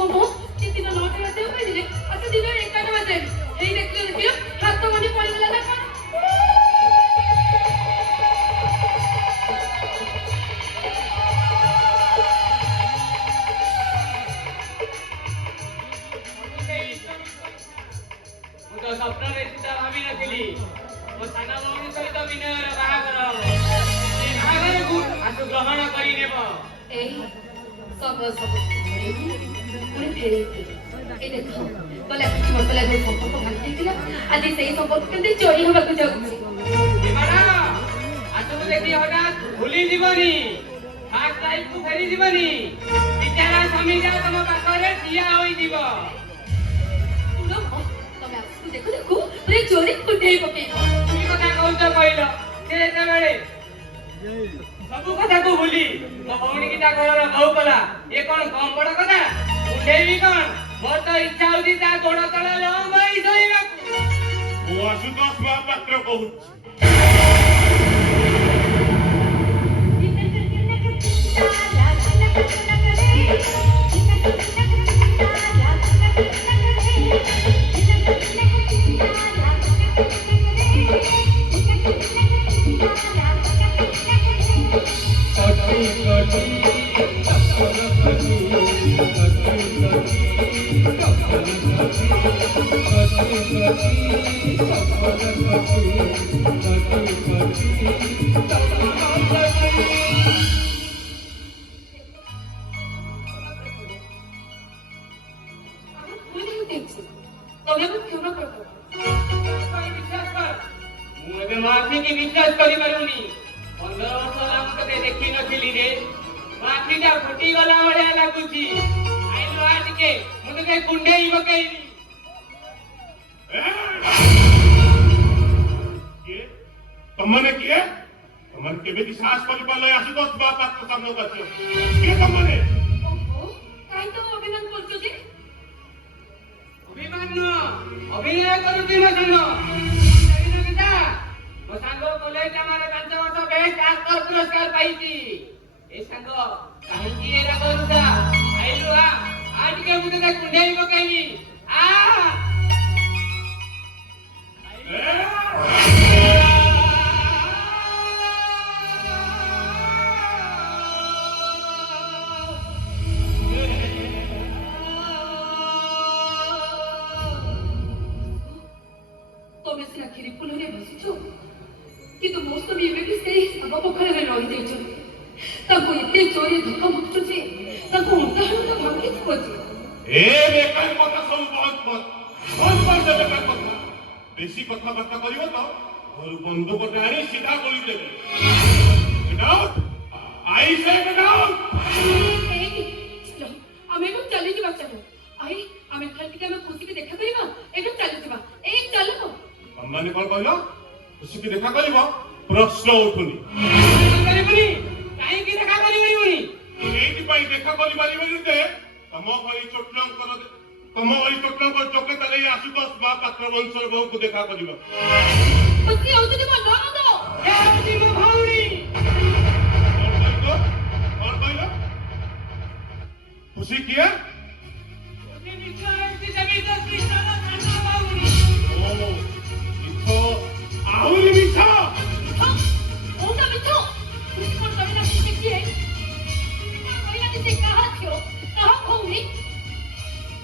मोमो किती ना लॉटरी वाजते पाहिजे आता दिलं एकाने वाजेल हे देखील हात मध्ये पडलेला ना का तो स्वप्न सुद्धा भावी नसली साना भौणी सहित विनयर बाहागर बाहागरକୁ ଆସୁ ଗ୍ରହଣ କରି ନେବ এই सब পুଣି ଫେରେଇକି ଏ ଦେଖ ଗଲା କିଛି ବର୍ଷ ହେଲା ଯୋଉ ସମ୍ପର୍କ ଭାଙ୍ଗିଥିଲା ଆଜି ସେଇ ସମ୍ପର୍କ କେମିତି ଚୋରି ହେବାକୁ ଯାଉଛି ଏମାଡା ଆସୁ ଦେଖି ହଠାତ୍ ଭୁଲି ଯିବନି ଫାଷ୍ଟ ଲାଇଫକୁ ଫେରି ଯିବନି ବିଚାରା ସ୍ୱାମୀଟା ତମ ପାଖରେ ଠିଆ ହୋଇଯିବ देखो देखो रे चोरी कुटेई पकेइबो की କଥା କହୁଛ କହିଲ ସେ ଯେତେବେଳେ ସବୁ କଥାକୁ ଭୁଲି ମୋ ଭଉଣୀ କି ତା ଘରର ବୋହୂ କଲା ଏ କଣ କମ ବଡ କଥା ଉଠେଇବି କଣ ମୋର ତ ଇଚ୍ଛା ହଉଛି ତା ଗୋଡ ତଳେ ଲମ୍ବାଇ ଶୋଇବାକୁ ମୁଁ ଆଶୁତୋଷ ମହାପାତ୍ର କହୁଛି विश्वास करिपारुनी 15 वर्ष होला मते देखि नथिली रे माखीटा फुटी गला भलिया लागुची आइलो आ टिके मते के कुंडेई बकेइनी के तमने केबे की साहस करि पाले आशुतोष महापात्र सामने करछो के तमने ओहो काई तो अभिमान करछो जे अभिमान न अभिनय करूची न सुनो ମୋ ସାଙ୍ଗ କଲେଜ ଆମର 5 ବର୍ଷ ବେଷ୍ଟ ଆକ୍ଟର ପୁରସ୍କାର ପାଇଛି ଏ ସାଙ୍ଗ କାହିଁକି ଏରା କରୁଛ ଆଇଲୁ ଆ ଟିକେ ମୁଁ ତତେ କୁଣ୍ଡେଇ ପକେଇବି ଆ ତମେ ସିନା ଖିରି ପୁଲରେ ବସିଛ କିନ୍ତୁ ମୋ ସ୍ୱାମୀ ଏବେ ବି ସେଇ ଶବ ପୋଖରୀରେ ରହିଯାଇଛନ୍ତି ତାଙ୍କୁ ଏତେ ଜୋରେ ଧକ୍କା ମାରୁଛୁ ଯେ ତାଙ୍କୁ ଅଣ୍ଟାହାଣଟା ଭାଙ୍ଗିଯିବ ଯେ ବେକାର କଥା ସବୁ ବହୁତ ବେକାର କଥା ବେଶୀ କଥାବାର୍ତ୍ତା କରିବ ତ ଘରୁ ବନ୍ଧୁକଟା ଆଣି ସିଧା ଗୋଳି ଦେବେ Get out! I say get out! ଆମେ ଏବେ ଚାଲିଯିବା ଚାଲ ଆଇ ଆମେ ଖାଲି ଟିକେ ଆମେ ଖୁସିକି ଦେଖା କରିବା ଏଠୁ ଚାଲିଯିବା ଏଇ ଚାଲ ତମମାନେ କଣ କହିଲ ଖୁସିକି ଦେଖା କରିବ ପ୍ରଶ୍ନ ଉଠୁନି କରିବୁନି କାହିଁକି ଦେଖା କରିପାରିବୁନି ଏଇଥିପାଇଁ ଦେଖା କରିପାରିବନି ଯେ ତମ ଭଳି ଚୋଟଙ୍କ ଯୋଗ୍ୟତା ନେଇ ଆଶୁତୋଷ ମହାପାତ୍ର ବଂଶର ବୋହୂକୁ ଦେଖା କରିବ ଖୁସି ହଉଛନ୍ତି ମୋ ନଣନ୍ଦ ଏ ହଉଛି ମୋ ଭଉଣୀ କଣ କହିଲ ଖୁସି କିଏ ଆହୁରି ମିଛ କୋଉଟା ମିଛ କଣ କହିଲା ସେ କିଏ କହିଲା ସେ କାହା ଝିଅ କାହା ଭଉଣୀ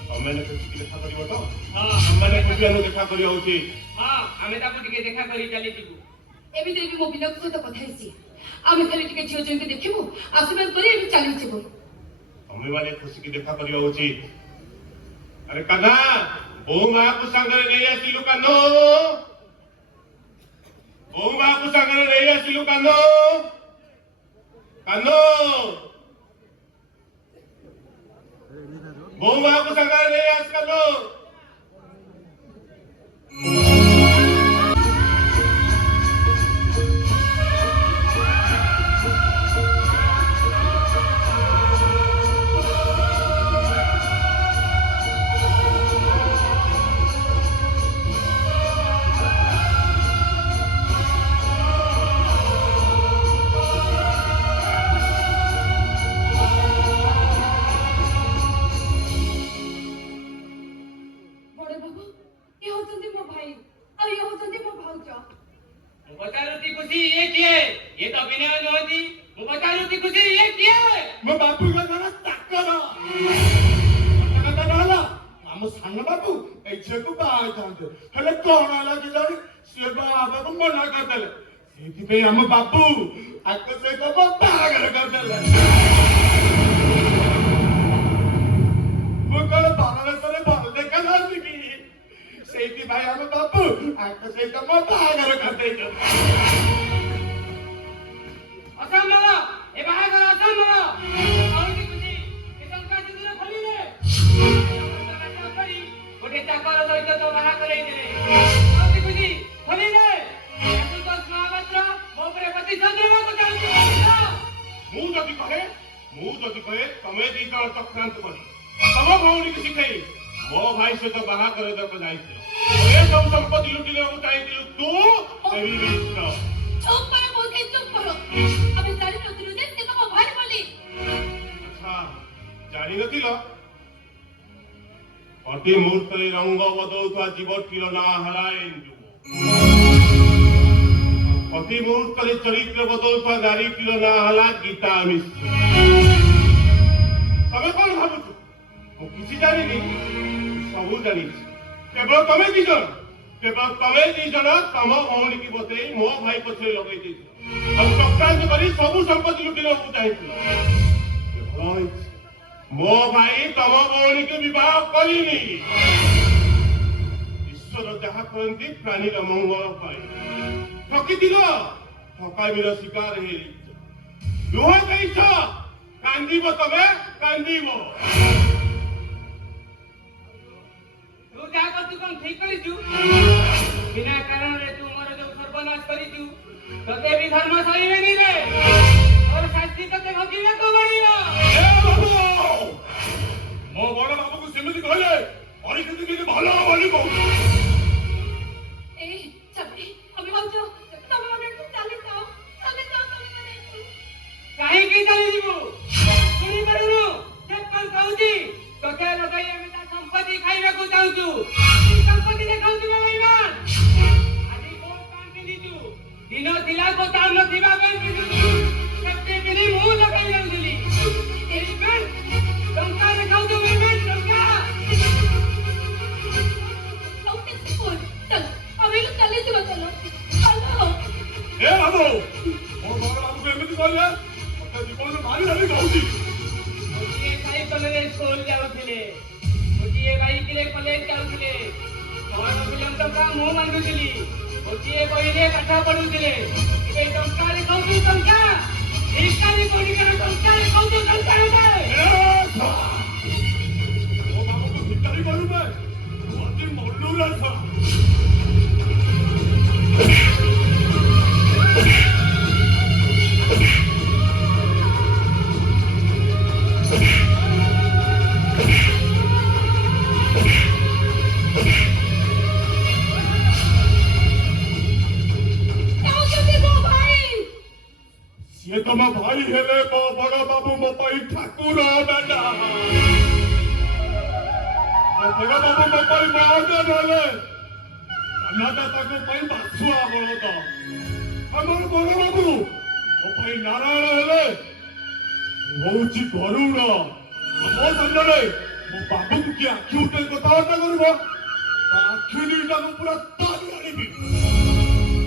ତମେମାନେ ଖୁସିକି ଦେଖା କରିବ ତ ଆମମାନେ ଖୁସିଆକୁ ଦେଖା କରିବା ଉଚିତ ହଁ ଆମେ ତାକୁ ଟିକେ ଦେଖା କରି ଚାଲିଯିବୁ ଏମିତିରେ ବି ମୋ ପିଲାଙ୍କ ସହିତ କଥା ହେଇଛି ଆମେ ଖାଲି ଟିକେ ଝିଅ ଝିଅଙ୍କୁ ଦେଖିବୁ ଆଶୀର୍ବାଦ କରି ଏବେ ଚାଲିଯିବୁ ତମେମାନେ ଖୁସିକି ଦେଖା କରିବା ଉଚିତ ଆରେ କାହ୍ନା ବୋହୂ ମାଆକୁ ସାଙ୍ଗରେ ନେଇ ଆସିଲୁ କାହ୍ନୁ ବୋହୂ ମାଆକୁ ସାଙ୍ଗରେ ନେଇ ଆସିଲୁ କାହ୍ନୁ ବୋହୂ ମାଆକୁ ସାଙ୍ଗରେ ନେଇ ଆସ କାହ୍ନୁ ଝିଅକୁ ବାହା ହେଇଥାନ୍ତେ ହେଲେ କଣ ହେଲା କି ଜାଣି ସିଏ ବାହା ହେବାକୁ ମନା କରିଦେଲେ ସେଇଥିପାଇଁ ଆମ ବାବୁ ଆଙ୍କ ସହିତ ମୋ ବାହାଘର କରିଦେଲେ ମୁଁ କଣ ବାରଣସରେ ଭଲ ଦେଖାଯାଉଛି କି ସେଇଥିପାଇଁ ଆମ ବାବୁ ଆଙ୍କ ସହିତ ମୋ ବାହାଘର କରିଦେଇଛନ୍ତି ଅସମ୍ଭବ ଏ ବାହାଘର ଅସମ୍ଭବ କହୁଛି ଖୁସି ଏ ଟଙ୍କା ସିନ୍ଦୁର ଖୋଲିଲେ ଗୋଟେ ଚାକର ସହିତ ତ ବାହା କରେଇଦେଲେ କହୁଛି ଖୁସି ଖୋଲିଲେ ଆଶୁତୋଷ ମହାପାତ୍ର ମୋ ଉପରେ ପ୍ରତିଶୋଧ ନେବାକୁ ଚାହୁଁଛି ମୁଁ ଯଦି କହେ ତମେ ଦି ଜଣ ଚକ୍ରାନ୍ତ କରି ତମ ଭଉଣୀକୁ ଶିଖେଇ ମୋ ଭାଇ ସହିତ ବାହା କରେଇଦେବାକୁ ଯାଇଥିଲ ଏ ସବୁ ସମ୍ପତ୍ତି ଲୁଟି ନେବାକୁ ଚାହିଁଥିଲୁ ତୁ চুপ করো বলছি চুপ করো আমি জানি নতুন যে সে তোমার ভাই বলি আচ্ছা জাଣିନଥିଲ ଅତି ମୁହୂର୍ତ୍ତରେ ରଙ୍ଗ ବଦଳୁଥିବା ଜୀବଟିର ନାଁ ହେଲା ଏଣ୍ଡୁ ଅତି ମୁହୂର୍ତ୍ତରେ ଚରିତ୍ର ବଦଳୁଥିବା ନାରୀଟିର ନାଁ ହେଲା ଗୀତା ମିଶ୍ର ତମେ କଣ ଭାବୁଛ ମୁଁ କିଛି ଜାଣିନି ସବୁ ଜାଣିଛି କେବଳ ତମେ ଦି ଜଣ ତମ ଭଉଣୀକି ବତେଇ ମୋ ଭାଇ ପଛରେ ଲଗେଇ ଦେଇଥିଲ ଆଉ ଚକ୍ରାନ୍ତ କରି ସବୁ ସମ୍ପତ୍ତି ଲୁଟି ନେବାକୁ ଚାହିଁଥିଲ ଭଲ ହେଇଛି ମୋ ଭାଇ ତମ ଭଉଣୀକୁ ବିବାହ କରିନି ଈଶ୍ୱର ଯାହା କରନ୍ତି ପ୍ରାଣୀର ମଙ୍ଗଳ ପାଇଁ ଠକିଥିଲ ଠକାମିର ଶିକାର ହେଇଛ ଲୁହ ଦେଇଛ କାନ୍ଦିବ ତମେ କାନ୍ଦିବ ତୁ ଯାହା କରୁଛୁ କଣ ଠିକ କରିଛୁ ବିନା କାରଣରେ ତୁ ମୋର ଯୋଉ ସର୍ବନାଶ କରିଛୁ ତତେ ବି ଧର୍ମ ସହିବେନି ରେ ତୋର ଶାସ୍ତି ତତେ ଭୋଗିବାକୁ ପଡିବ ମୋ ବଡ ବାବୁକୁ ସେମିତି କହିଲେ ପରିସ୍ଥିତି କିଛି ଭଲ ବୋଲି କହୁଛୁ এই চাপি আমি ভাবছো তুমি মানে একটু চালিয়ে যাও তবে କାହିଁକି ଚାଲିଯିବୁ ଶୁଣିପାରୁନୁ ସେ କଣ କହୁଛି ତତେ ଲଗାଇ ଆମେ ତା ସମ୍ପତ୍ତି ଖାଇବାକୁ ଚାହୁଁଛୁ ସମ୍ପତ୍ତି ଦେଖାଉଛୁ ବେଇମାନ ଆଜି କୋଟ ପ୍ୟାଣ୍ଟ ପିନ୍ଧିଛୁ ଦିନ ଥିଲା କୋଟ ନଥିବା ପ୍ୟାଣ୍ଟ ପିନ୍ଧୁଛୁ କେତେ ଦିନ ମୁଁ ଲଗାଇ ଯାଉଥିଲି ଏଇ ପ୍ୟାଣ୍ଟ ଟଙ୍କା ଦେଖାଉଛୁ ବେଇମାନ ଟଙ୍କା চল আমি একটু চালিয়ে যাবো চলো চলো ଏ ବାବୁ ମୋ ବଡ ବାବୁକୁ ଏମିତି କହିଲେ ମତେ ଜୀବନରେ ମାରି ମାରି କହୁଛି ଗୋଟିଏ ସାଇକେଲରେ ସ୍କୁଲ ଯାଉଥିଲେ ଗୋଟିଏ ବାଇକରେ କଲେଜ ଯାଉଥିଲେ ଛଅ କିଲୋ ଟଙ୍କା ମୁଁ ବାନ୍ଧୁଥିଲି ଗୋଟିଏ ବହିରେ ପାଠ ପଢୁଥିଲେ ଏବେ ଟଙ୍କା ଦେଖାଉଛୁ ଟଙ୍କା ଭିକାରୀ କୋଉଠିକାର ଟଙ୍କା ଦେଖାଉଛୁ ଟଙ୍କା ମୋ ବାବୁକୁ ଭିକାରୀ କରିବେ ଅତି ମଲ୍ଲୁର ସିଏ ତମ ଭାଇ ହେଲେ ମୋ ବଡ ବାବୁ ମୋ ପାଇଁ ଠାକୁର ବେଟା ମୋ ବଡ ବାବୁ ମୋ ପାଇଁ ମହାଦେବ ହେଲେ କାହ୍ନାଟା ତାଙ୍କ ପାଇଁ ବାସୁଆ ବଳଦ ଆମର ବଡ ବାବୁ ମୋ ପାଇଁ ନାରାୟଣ ହେଲେ ହଉଛି ଗରୁଡ ମୋ ସାମ୍ନାରେ ମୋ ବାବୁକୁ କିଏ ଆଖି ଉଠେଇ କଥାବାର୍ତ୍ତା କରିବ ତା ଆଖି ଦୁଇଟାକୁ ପୁରା ତାରି ଆଣିବି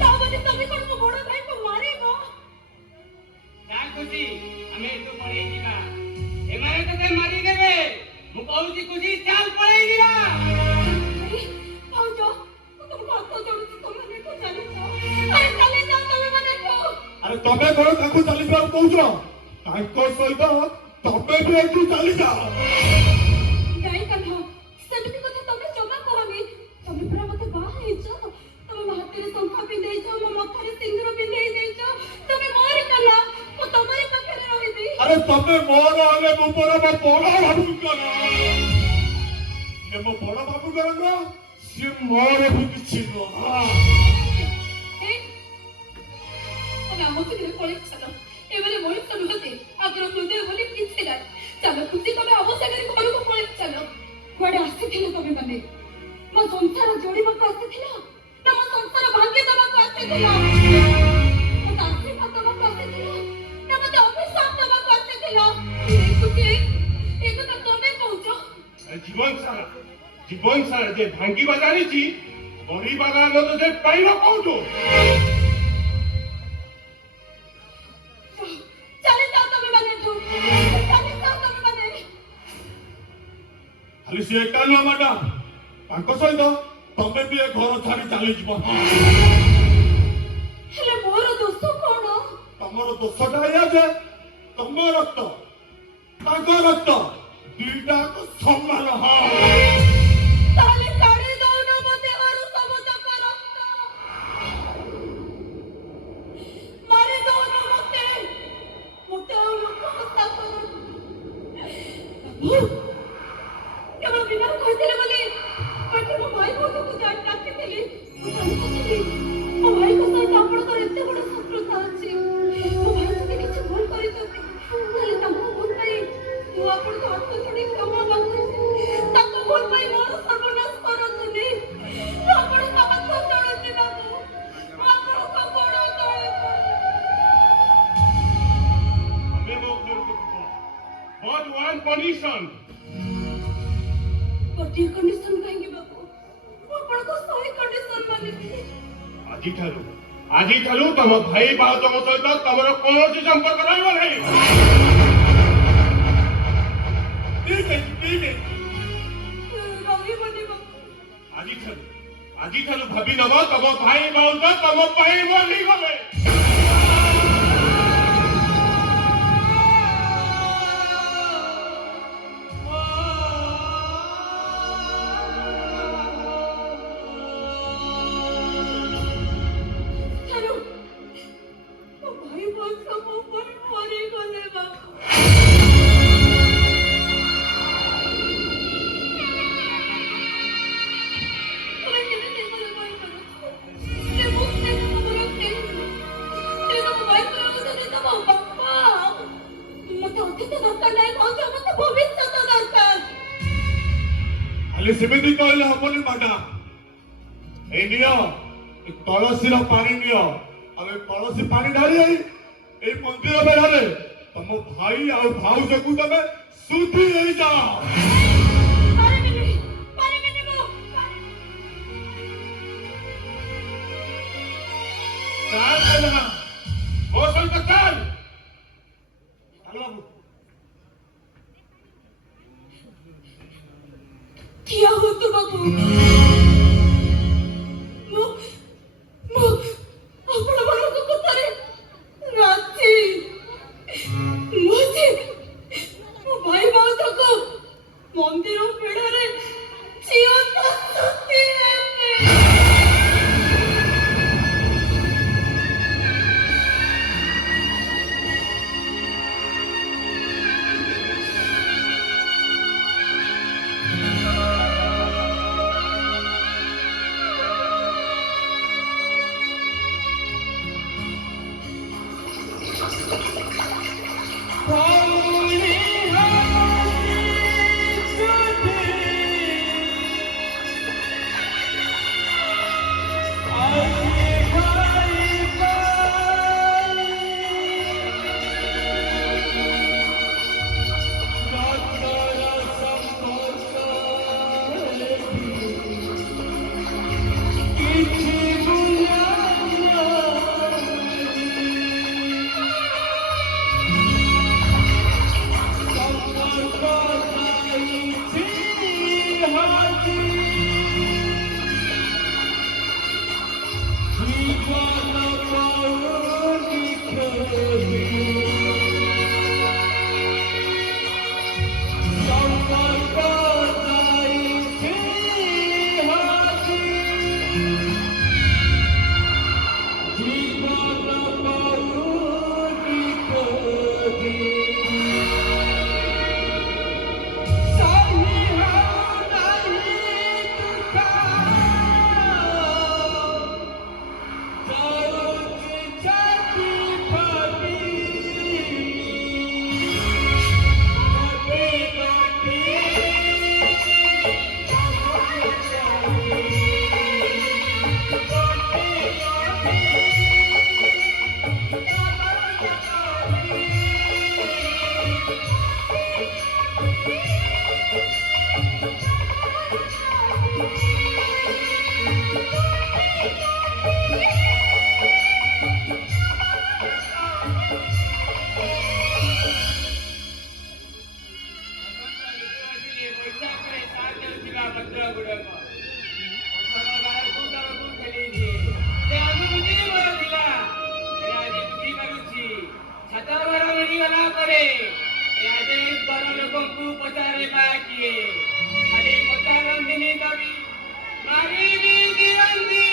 তাহলে তুমি কোন বড় ভাইকে মারিব ଚାଲ ଖୁସି ଆମେ ଏଠୁ ପଳେଇ ଯିବା ଏମାନେ ତତେ ମାରିଦେବେ ମୁଁ କହୁଛି ଖୁସି ଚାଲ ପଳେଇ ଯିବା ভাউজ তুমি কত জড়িত তুমি একটু চালিয়ে যাও আরে চালিয়ে যাও তুমি মানে একটু আরে তবে কଣ ତାଙ୍କୁ ଚାଲିଯିବାକୁ କହୁଛ ତାଙ୍କ ସହିତ ତମେ ବି ଏଠୁ ଚାଲିଯାଅ ନାଇଁ କାହ୍ନା ସେମିତି କଥା ତମେ ଜମା କହନି ତମେ ପୁରା ମତେ ବାହା ହେଇଛ ତମେ ମୋ ହାତରେ ଶଙ୍ଖା ପିନ୍ଧେଇଛ ମୋ ମଥାରେ ସିନ୍ଦୁର ପିନ୍ଧେଇ ଦେଇଛ ତମେ ମୋରି କାହ୍ନା ମୁଁ ତମରି ପାଖରେ ରହିବି ଆରେ ତମେ ମୋର ହେଲେ ମୁଁ ପରା ମୋ ବଡ ବାବୁଙ୍କର ଇଏ ମୋ ବଡ ବାବୁଙ୍କର ନୁହଁ ସିଏ ମୋର ବି କିଛି ନୁହଁ ତମେ ଆମ ସାଙ୍ଗରେ ପଳେଇ ଚାଲ ଏମାନେ ମଣିଷ ନୁହନ୍ତି ଆଗର ହୃଦୟ ବୋଲି କିଛି ନାହିଁ ଚାଲ ଖୁସି ତମେ ଆମ ସାଙ୍ଗରେ ଘରକୁ ପଳେଇ ଚାଲ କୁଆଡେ ଆସିଥିଲ ତମେ ମାନେ ମୋ ସଂସାର ଯୋଡ଼ିବାକୁ ଆସିଥିଲ ନା ମୋ ସଂସାର ଭାଙ୍ଗି ଦେବାକୁ ଆସିଥିଲ ମତେ ଆଶୀର୍ବାଦ ଦେବାକୁ ଆସିଥିଲ ନା ମତେ ଅଭିଶାପ ଦେବାକୁ ଆସିଥିଲ ଖୁସି ଏ କଥା ତମେ କହୁଛ जीवन सारा जे भांगी जानी ची बड़ी बागा नो तो जे पाइनो कोठो चले जाओ तुम्हें बने तू चले जाओ तुम्हें बने खाली से एका न माडा तांको सहित तमे भी ए घर छाड़ी चली जीव हेले मोर दोस्त कोन तमरो दोषटा या जे तम रक्त तांको रक्त दुईटा को समान हा ताले काढे दो ना मते वरु समता रक्त मारे दो ना मते मोते कथा करो केवल बिना कहते बोले बट मो भाई को तो जान डाकते थे मो भाई को सहित आपण कर एते बड़ शत्रुता अछि मो भाई तो किछ भूल करी तो ताले तमो भूल पाई तू आपण को हाथ छोड़ी क्षमा मांगू ताको भूल पाई मोर सर्वनाश करतुनी आपण का हाथ छोड़ते बाबू आपण को कोड़ा तळे हमें वो घर के but one condition गोटे कंडीशन कहेंगे बाबू आपण को सही कंडीशन माने आजी ठारू तम भाई बाउत सहित तमर कौन संपर्क रहिबो नहीं ठीक है रवि बने बाबू आजी ठारू भाभी नब तम भाई बाउत तम भाई बोली गले हेलो ओ भाई बोल सब ऊपर मरे गले बाबू तुम्हें कितने दिन बोले भाई करो ले मुझसे तो बोलो तेरे तो भाई करो तो नहीं तो बाबा मत होते तो दरकार नहीं पहुंचा मत भविष्य तो दरकार खाली सेमिति कहले हबनी माडा ए नियो कलसीर पानी नियो अबे कलसी पानी ढाली आई ए मंदिर बेढ़े तम भाई आ भाउज को तमे सुधी हेई जाओ पारे मिनी वो चाल चलना वो सहित चाल चलो बाबू क्या हो तो बाबू मो आपण मन को कतरे राती मुझे मो भाई बात को मंदिर पेड़े जीवन सत्य है ପତ୍ର ଗୁଡାକ ପଥର ବାହାରକୁ ତଳକୁ ଠେଲି ଦିଏ। ସେ ଅନୁଭୂତି ମୋର ଥିଲା, ସେ ଆଜି ବୁଝିପାରୁଛି। ଛାତ ଘର ମିଳିଗଲା ପରେ ଏ ଆଦେଶ ଘର ଲୋକଙ୍କୁ ପଚାରେ ବା କିଏ? ଖାଲି ପଚାରନ୍ତିନି କବି, ମାରି ବି ଦିଅନ୍ତି।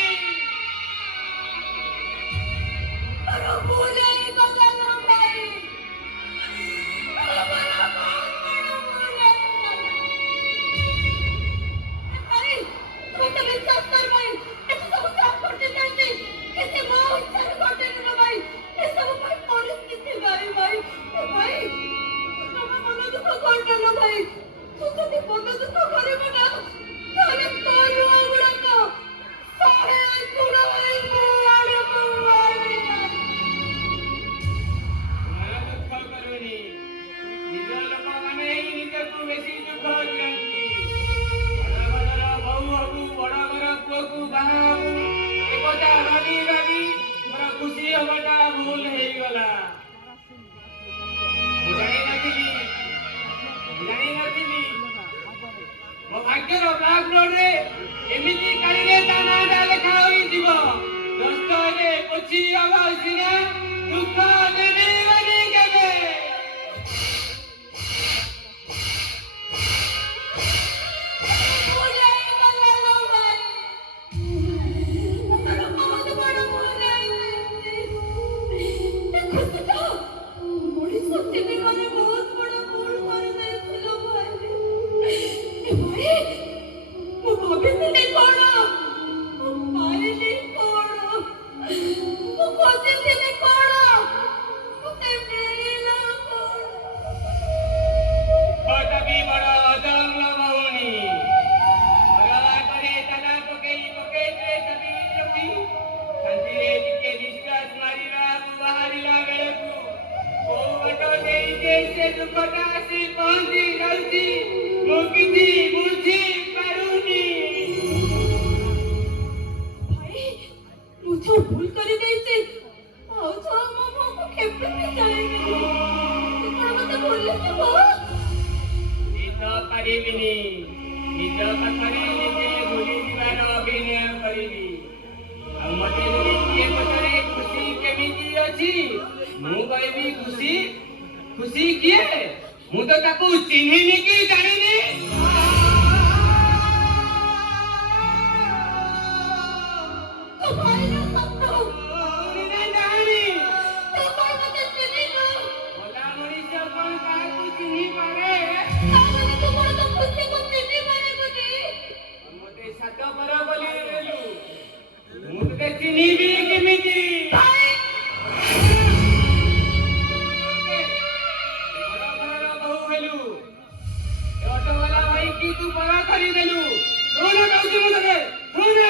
खुशी किए ମୁଁ ତ ତାକୁ ଚିହ୍ନିନି କି ଜାଣିନି। ଚିହ୍ନିବି କେମିତି? तू बड़ा करी देलू रोना कहूची मु तके रोना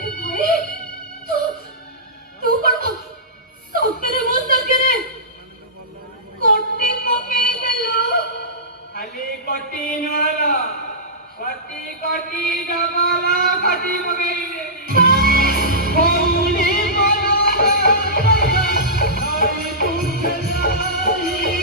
ए भाई तू कोन सत्तरे मो सकेरे कोटी पके देलू खाली कोटी नहला कोटी कोटी डबला कोटी पके कोनी बोला आई पूछे नहीं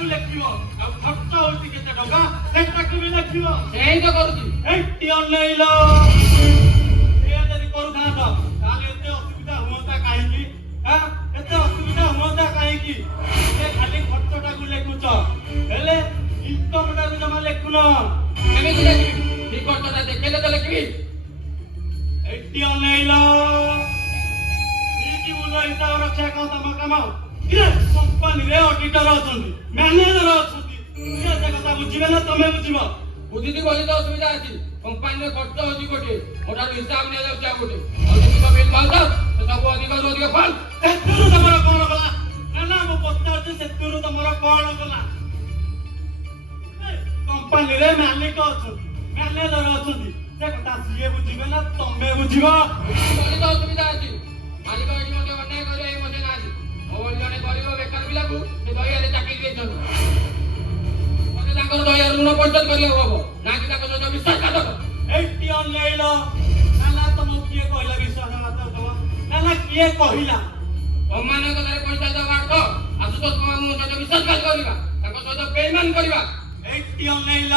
ତାକୁ ଲେଖିବ ଆଉ ଖର୍ଚ୍ଚ ହଉଛି କେତେ ଟଙ୍କା ସେଟାକୁ ବି ଲେଖିବ ସେଇ ତ କରୁଛି ଏଇଟି ଅନେଇଲ ଏ ଯଦି କରୁଥାନ୍ତ ତାହେଲେ ଏତେ ଅସୁବିଧା ହୁଅନ୍ତା କାହିଁକି ଏତେ ଅସୁବିଧା ହୁଅନ୍ତା କାହିଁକି ଖାଲି ଖର୍ଚ୍ଚଟାକୁ ଲେଖୁଛ ହେଲେ ଇନକମଟାକୁ ଜମା ଲେଖୁନ କେମିତି ଲେଖିବି ଠିକ ଖର୍ଚ୍ଚଟା ଦେଖେଇଲେ ତ ଲେଖିବି ଏଇଟି ଅନେଇଲ ଠିକ ମୂଲ୍ୟ ହିସାବ ରକ୍ଷା କଣ ତମ କାମ କମ୍ପାନୀରେ ଅଡିଟର ଅଛନ୍ତି ମ୍ୟାନେଜର ଅଛନ୍ତି ସେ କଥା ବୁଝିବେ ନା ତମେ ବୁଝିବ ବୁଝିଛି ବୋଲି ତ ଅସୁବିଧା ଅଛି କମ୍ପାନୀରେ ଖର୍ଚ୍ଚ ହଉଛି ଗୋଟେ ମୋଠାରୁ ହିସାବ ନିଆଯାଉଛି ଆଉ ଗୋଟେ ଆଉ ଯେତିକ ବିଲ୍ ବାନ୍ଧ ସେ ସବୁ ଅଧିକରୁ ଅଧିକ ଫାଲ ସେଥିରୁ ତମର କଣ କଲା ନା ମୁଁ ପଚାରୁଛି ସେଥିରୁ ତମର କଣ କଲା କମ୍ପାନୀରେ ମାଲିକ ଅଛନ୍ତି ମ୍ୟାନେଜର ଅଛନ୍ତି ସେ କଥା ସିଏ ବୁଝିବେ ନା ତମେ ବୁଝିବ ବୋଲି ତ ଅସୁବିଧା ଅଛି ମାଲିକ ଏଠି ମଧ୍ୟ ଅନ୍ୟାୟ କରିବ ଏଇ ମଧ୍ୟ ନାହିଁ ମୋ ଭଳି ଜଣେ ଗରିବ ବେକାର ପିଲାକୁ ସେ ଦହିଆରେ ଚାକିରି ଦେଇଛନ୍ତି ମତେ ତାଙ୍କର ଦହିଆର ଋଣ ପରିଶୋଧ କରିବାକୁ ହବ ନା କି ତାଙ୍କ ସହିତ ବିଶ୍ୱାସଘାତକ ଏଇଟି ଅନେଇଲ ନା ତମକୁ କିଏ କହିଲା ବିଶ୍ୱାସଘାତକ ନା କିଏ କହିଲା ତମମାନଙ୍କ କଥାରେ ପଇସା ଦେବା ଅର୍ଥ ଆଶୁତୋଷ ମୋ ସହିତ ବିଶ୍ୱାସଘାତ କରିବା ତାଙ୍କ ସହିତ ବେଇମାନ କରିବା ଏଇଟି ଅନେଇଲ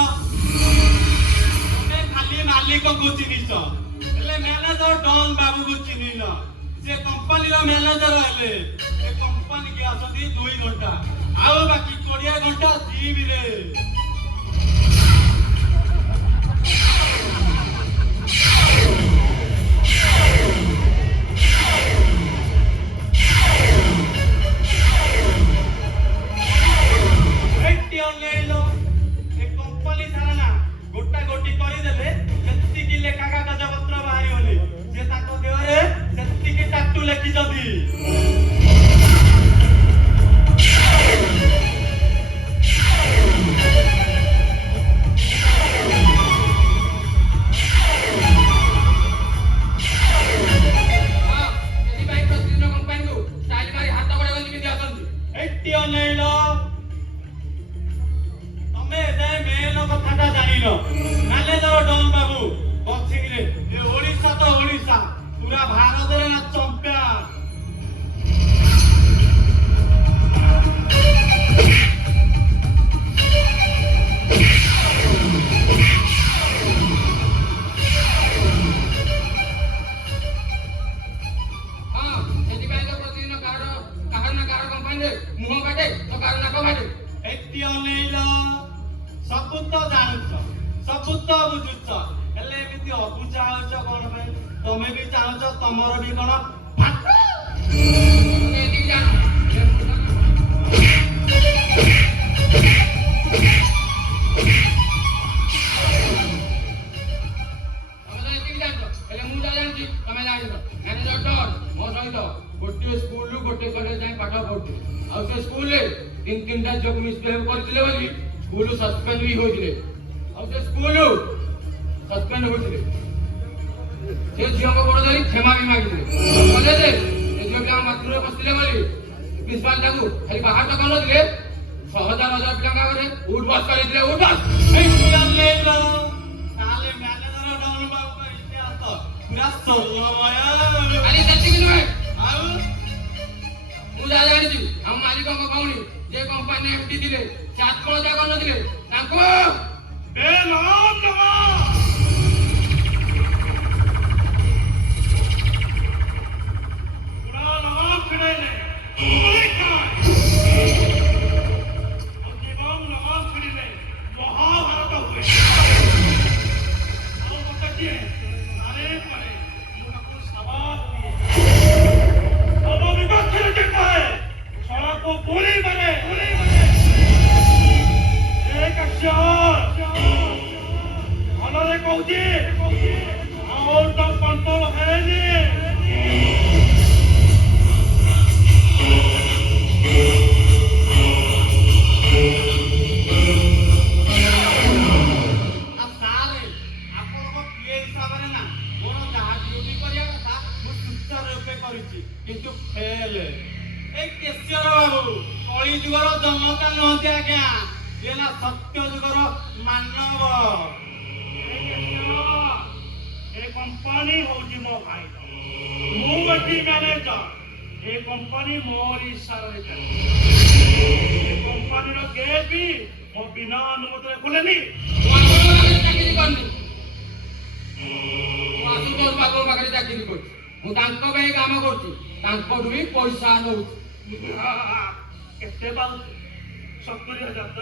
ତମେ ଖାଲି ମାଲିକକୁ ଚିହ୍ନିଛ ହେଲେ ମ୍ୟାନେଜର ଡନ୍ ବାବୁକୁ ଚିହ୍ନିନ ସେ କମ୍ପାନୀର ମ୍ୟାନେଜର ହେଲେ ଏ କମ୍ପାନୀ କି ଆସନ୍ତି 2 ଘଣ୍ଟା ଆଉ ବାକି 20 ଘଣ୍ଟା ଜିବିରେ ମ୍ୟାନେଜର ଡନ୍ ବାବୁ ବକ୍ସିଂରେ ଓଡ଼ିଶା ତ ଓଡ଼ିଶା ପୁରା ଭାରତରେ ନା ଚମ୍ପିଆନ ସେଥିପାଇଁ ତ ପ୍ରତିଦିନ କାହାର ନା କାହାର କମ୍ପାନୀରେ ମୁହଁ କାଟେ ତ କାହାର ନାକ କାଟେ ଏଠି ଅନେଇଲ ସବୁ ତ ଜାଣୁଛ ସବୁ ତ ବୁଝୁଛ ହେଲେ ଏମିତି ଅବୁଝା ହଉଛ କଣ ପାଇଁ ତମେ ବି ଚାହୁଁଛ ତମର ବି କଣ ଏତିକି ଜାଣ ହେଲେ ମୁଁ ଯାହା ଜାଣିଛି ତମେ ଜାଣିଛ ମ୍ୟାନେଜର ଡନ୍ ମୋ ସହିତ ଗୋଟିଏ ସ୍କୁଲରୁ ଗୋଟିଏ କଲେଜ ଯାଇ ପାଠ ପଢୁଥିଲେ ଆଉ ସେ ସ୍କୁଲରେ 3ଟା ଝିଅକୁ ମିସବିହେଭ କରିଥିଲେ ବୋଲି ସ୍କୁଲ ସସ୍ପେଣ୍ଡ ବି ହୋଇଥିଲେ ଆଉ ସେ ସ୍କୁଲ ସସ୍ପେଣ୍ଡ ହୋଇଥିଲେ ସେ ଝିଅଙ୍କ ଗୋଡ଼ ଧରି କ୍ଷମା ବି ମାଗିଥିଲେ କଲେଜରେ ସେ ଝିଅ ପିଲା ବାଥରୁମରେ ବସିଥିଲେ ବୋଲି ପ୍ରିନ୍ସିପାଲ ତାକୁ ଖାଲି ବାହାର ତ କରିନଥିଲେ 1000 ପିଲାଙ୍କ ଆଗରେ ଉଠ ବସ କରିଥିଲେ ଉଠ ବସ ତାହେଲେ ମ୍ୟାନେଜର ଡନ୍ ବାବୁଙ୍କ ଇତିହାସ ପୁରା ସ୍ୱର୍ଣ୍ଣମୟ ଖାଲି ସେତିକି ନୁହେଁ ଆଉ ମୁଁ ଯାହା ଜାଣିଛି ଆମ ମାଲିକଙ୍କ ଭଉଣୀ ଯେ କମ୍ପାନୀ ଏମଡି ଥିଲେ ସେ ଆତ୍ମହତ୍ୟା କରିନଥିଲେ ତାଙ୍କୁ କିନ୍ତୁ ଫେଲ ଏ କେଶର ବାବୁ କଳି ଯୁଗର ଜନତା ନୁହନ୍ତି ଆଜ୍ଞା ଏ ନା ସତ୍ୟ ଯୁଗର ମାନବ ए कंपनी होची मो भाई मु बटी मैनेजर ए कंपनी मोर इशारा रे ए कंपनी रो गेट ବି ମୋ ବିନା ଅନୁମତିରେ ଖୋଲେନି। ମୁଁ ଆପଣଙ୍କ ପାଖରେ ଚାକିରି କରିନି। ମୁଁ ଆଶୁତୋଷ ବାବୁଙ୍କ ପାଖରେ ଚାକିରି କରୁଛି। ମୁଁ ତାଙ୍କ ପାଇଁ କାମ କରୁଛି, ତାଙ୍କଠୁ ବି ପଇସା ନଉଛି। କେତେ ପାଉଛୁ? 70,000 ତ?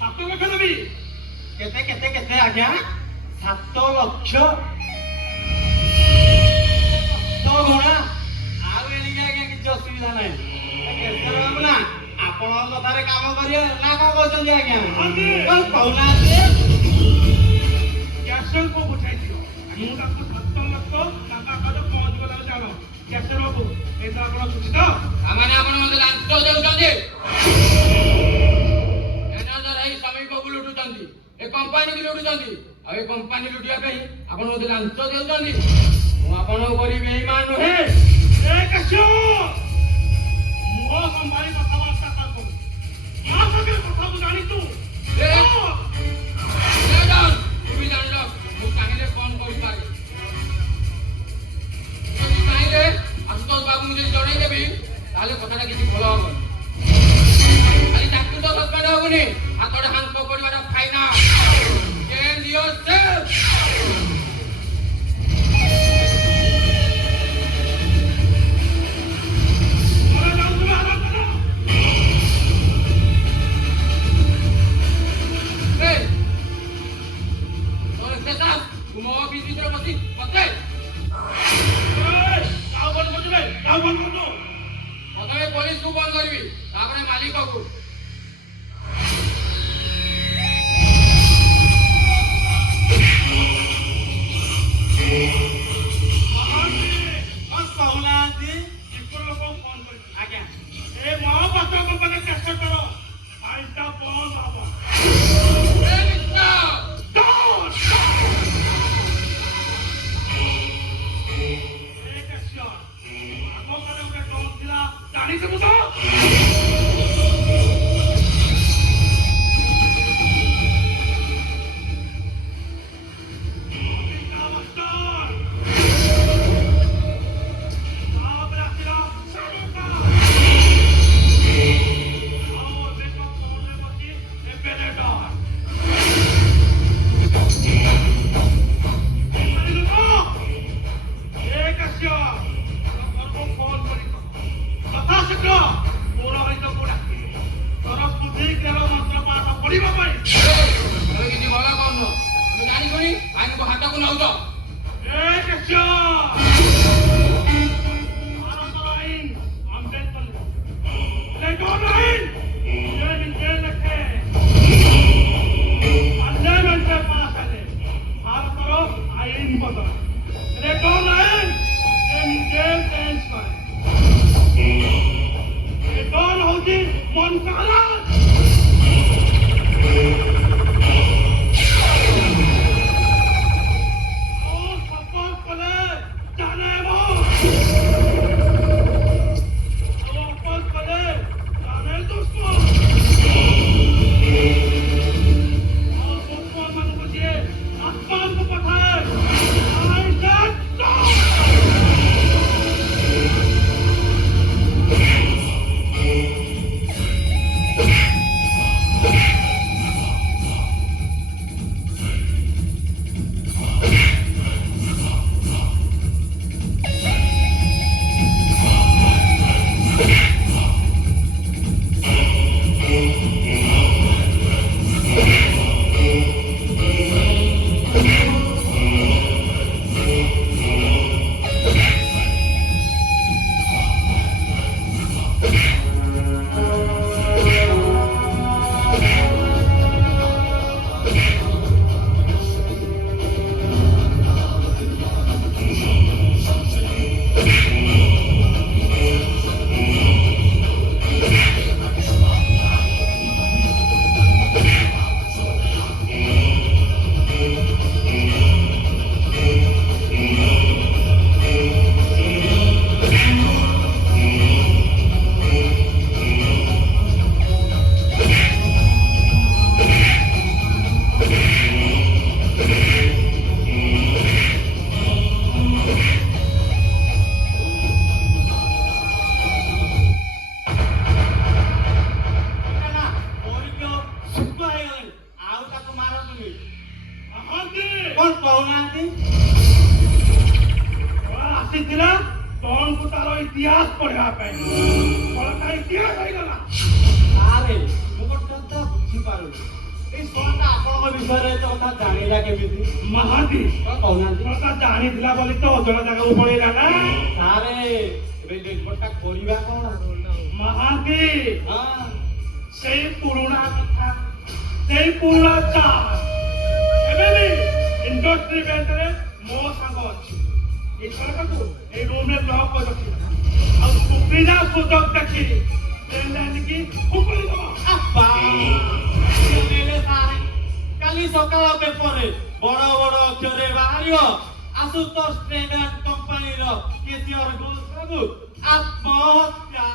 7 ଲକ୍ଷ ଦେବି। କେତେ କେତେ କେତେ ଆଜ୍ଞା? 7 ଲକ୍ଷ? ତ ଘୋଡ଼ା ଆଉ ଏଣିକି ଆଜ୍ଞା କିଛି ଅସୁବିଧା ନାହିଁ। କେତେ ବାବୁ ନା ଆପଣଙ୍କ କଥାରେ କାମ କରିବେ ନା କଣ କହୁଛନ୍ତି ଆଜ୍ଞା? କଣ କହୁନାହାନ୍ତି? କ୍ୟାସରକୁ ବୁଝାଇଥିଲ। ମୁଁ ତାଙ୍କୁ 7 ଲକ୍ଷ ତାଙ୍କ ଆକାରରେ ପହଞ୍ଚିଗଲା ଜାଣ। କ୍ୟାସର ବାବୁ ଏଇଟା ଆପଣ ଖୁସି ତ? ତାମାନେ ଆପଣ ମତେ ଲାଞ୍ଚ ଦେଉଛନ୍ତି? ମ୍ୟାନେଜର ଏଇ ଶ୍ରମିକକୁ ଲୁଟୁଛନ୍ତି, ଏ କମ୍ପାନୀକୁ ଲୁଟୁଛନ୍ତି, ଆଉ ଏ କମ୍ପାନୀ ଲୁଟିବା ପାଇଁ ଆପଣ ମତେ ଲାଞ୍ଚ ଦେଉଛନ୍ତି? ମୁଁ ଆପଣଙ୍କ ପରି ବେଇମାନ ନୁହେଁ। ଏ କ୍ୟାସର ମୋ ସମ୍ଭାଳି କଥାବାର୍ତ୍ତା କର। ତା ସାଙ୍ଗରେ କଥା ମୁଁ ଜାଣିଛୁ। তুমি জানিল ମୁଁ ଚାହିଁଲେ କଣ କରିପାରେ। ଯଦି ଚାହିଁଲେ ଆଶୁତୋଷ ବାବୁଙ୍କୁ ଯଦି ଜଣେଇଦେବି ତାହେଲେ କଥାଟା କିଛି ଭଲ ହବନି। ଖାଲି ଚାକିରି ତ ସସ୍ପେଣ୍ଡ ହବନି, ହାତରେ ହାଙ୍କ ପଡ଼ିବାଟା ଫାଇନାଲ। ଚେଞ୍ଜ ୟୋରସେଲ୍ଫ। ଘରେ ଯାଉଥିବେ ଆରାମ କର। Hey! ତୋର ଏତେ ସାହସ, ତୁ ମୋ ଅଫିସ ଭିତରେ ବସି ମତେ କାଉ ବନ୍ଦ କରୁଛୁ ବେ? କାଉ ବନ୍ଦ କରୁଛୁ? ପ୍ରଥମେ ପୋଲିସକୁ ବନ୍ଦ କରିବି, ତାପରେ ମାଲିକକୁ। କଣ କହୁନାହାନ୍ତି? ଚିତ୍ର ଲୋକଙ୍କୁ ଫୋନ କରିଛି। ଆଜ୍ଞା ଏ ମହାପାତ୍ର କମ୍ପାନୀ କ୍ୟାସର କର। ଫାଇଲଟା ବନ୍ଦ ହବ। Hey, mister! ଜାଣିଥିବୁ ତ? ପଢିବା ପାଇଁ ତମେ କିଛି ଭଲ କରୁନ। ତମେ ଜାଣିଶୁଣି ଆଇନକୁ ହାତକୁ ନଉଛ। ଇତିହାସ ପଢିବା ପାଇଁ କଳକା ଇତିହାସ ହେଇଗଲା। ଆରେ ମୁଁ ଗୋଟେ କଥା ବୁଝିପାରୁନି ଏଇ ଶୁଣଟା ଆପଣଙ୍କ ବିଷୟରେ ଏତେ କଥା ଜାଣିଲା କେମିତି? ମହାନ୍ତି କଣ କହୁନାହାନ୍ତି? କଳକା ଜାଣିଥିଲା ବୋଲି ତ ଅଜଣା ଜାଗାକୁ ପଳେଇଲା ନା। ସାରେ ଏବେ ରିପୋର୍ଟଟା କରିବା କଣ? ମହାନ୍ତି ହଁ ସେଇ ପୁରୁଣା କଥା, ସେଇ ପୁରୁଣା ଚାଲ ଏବେ ବି ଇଣ୍ଡଷ୍ଟ୍ରି ବେଞ୍ଚରେ ମୋ ସାଙ୍ଗ ଅଛି। এই সরকারକୁ এই ରୁମରେ ଲକ୍ କରି ରଖିବା ଆଉ ସୁବିଧା ସୁଯୋଗ ଦେଖି ଟ୍ରେନ୍ ଆଣିକି ଫୁକୁଳି ଦେବା। ଆପା କାଲି ସକାଳ ପେପରରେ ବଡ ବଡ ଅକ୍ଷରରେ ବାହାରିବ ଆଶୁତୋଷ ଟ୍ରେଣ୍ଡ ଆଣ୍ଡ କମ୍ପାନୀର କେସିଆର ଘୋଷ ବାବୁ ଆତ୍ମହତ୍ୟା।